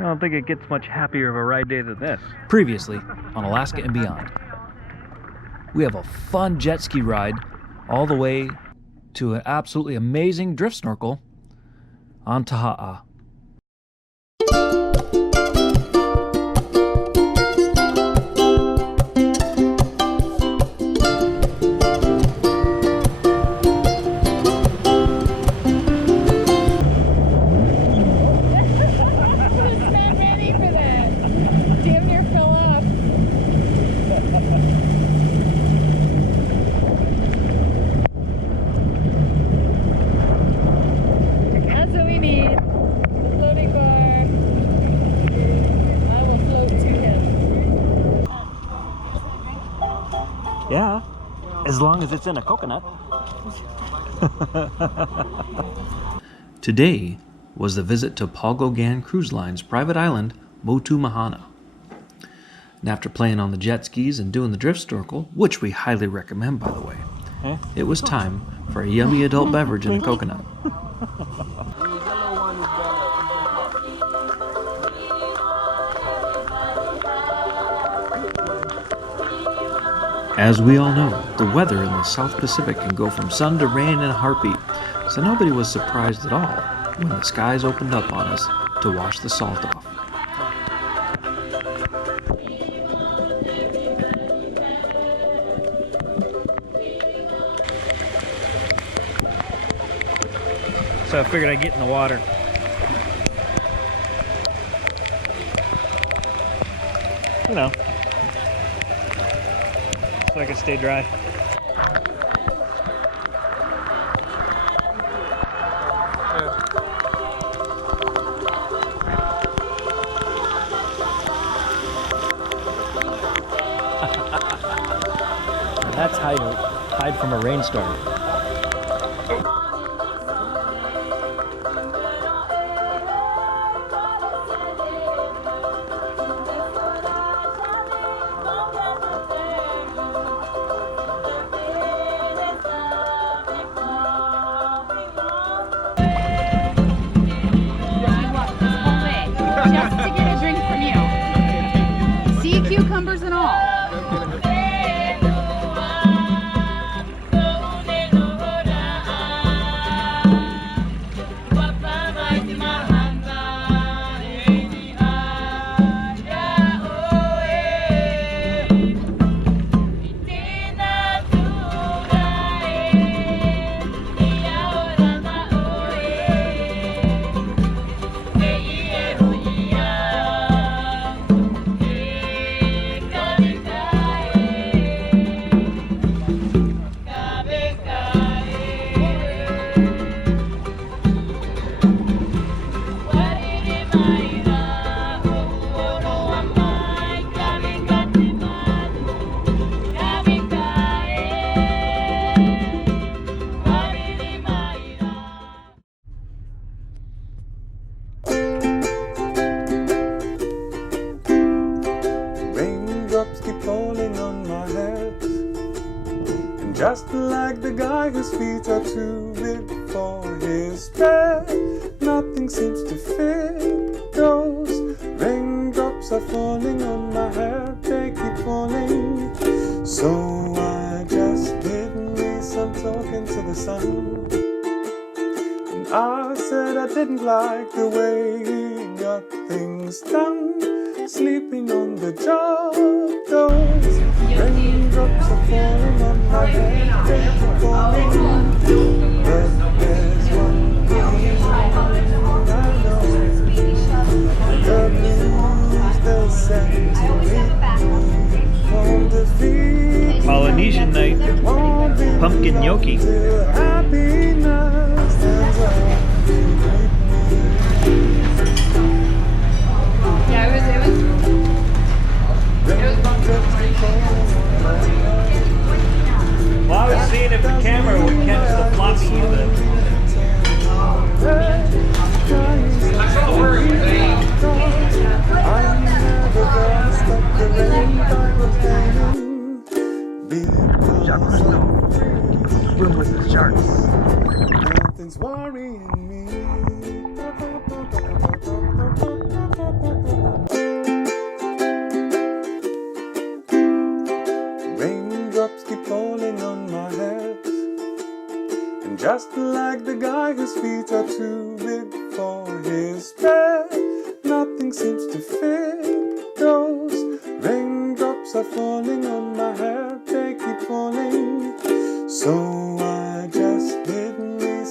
I don't think it gets much happier of a ride day than this. Previously on Alaska and Beyond. We have a fun jet ski ride all the way to an absolutely amazing drift snorkel on Taha'a. Yeah, as long as it's in a coconut. Today was the visit to Paul Gauguin Cruise Line's private island, Motu Mahana. And after playing on the jet skis and doing the drift snorkel, which we highly recommend by the way, it was time for a yummy adult beverage in a coconut. As we all know, the weather in the South Pacific can go from sun to rain in a heartbeat, so nobody was surprised at all when the skies opened up on us to wash the salt off. So I figured I'd get in the water. You know, so I can stay dry. That's how you hide from a rainstorm. Cucumbers and all. Keep falling on my head, and just like the guy whose feet are too big for his bed, nothing seems to fit. Those raindrops are falling on my head, they keep falling. So I just did me some talking to the sun, and I said I didn't like the way he got things done. Sleeping on the job, those raindrops are falling on my head, they keep falling. But there's one thing I know, the blues they send to me won't defeat Polynesian night, pumpkin gnocchi. happiness stands up. Well, I was seeing if the camera would catch the floppy of it. I saw the word. I'm never gonna stop the rain by because Swim with the sharks. nothing's worrying me. just like the guy whose feet are too big for his bed. Nothing seems to fit.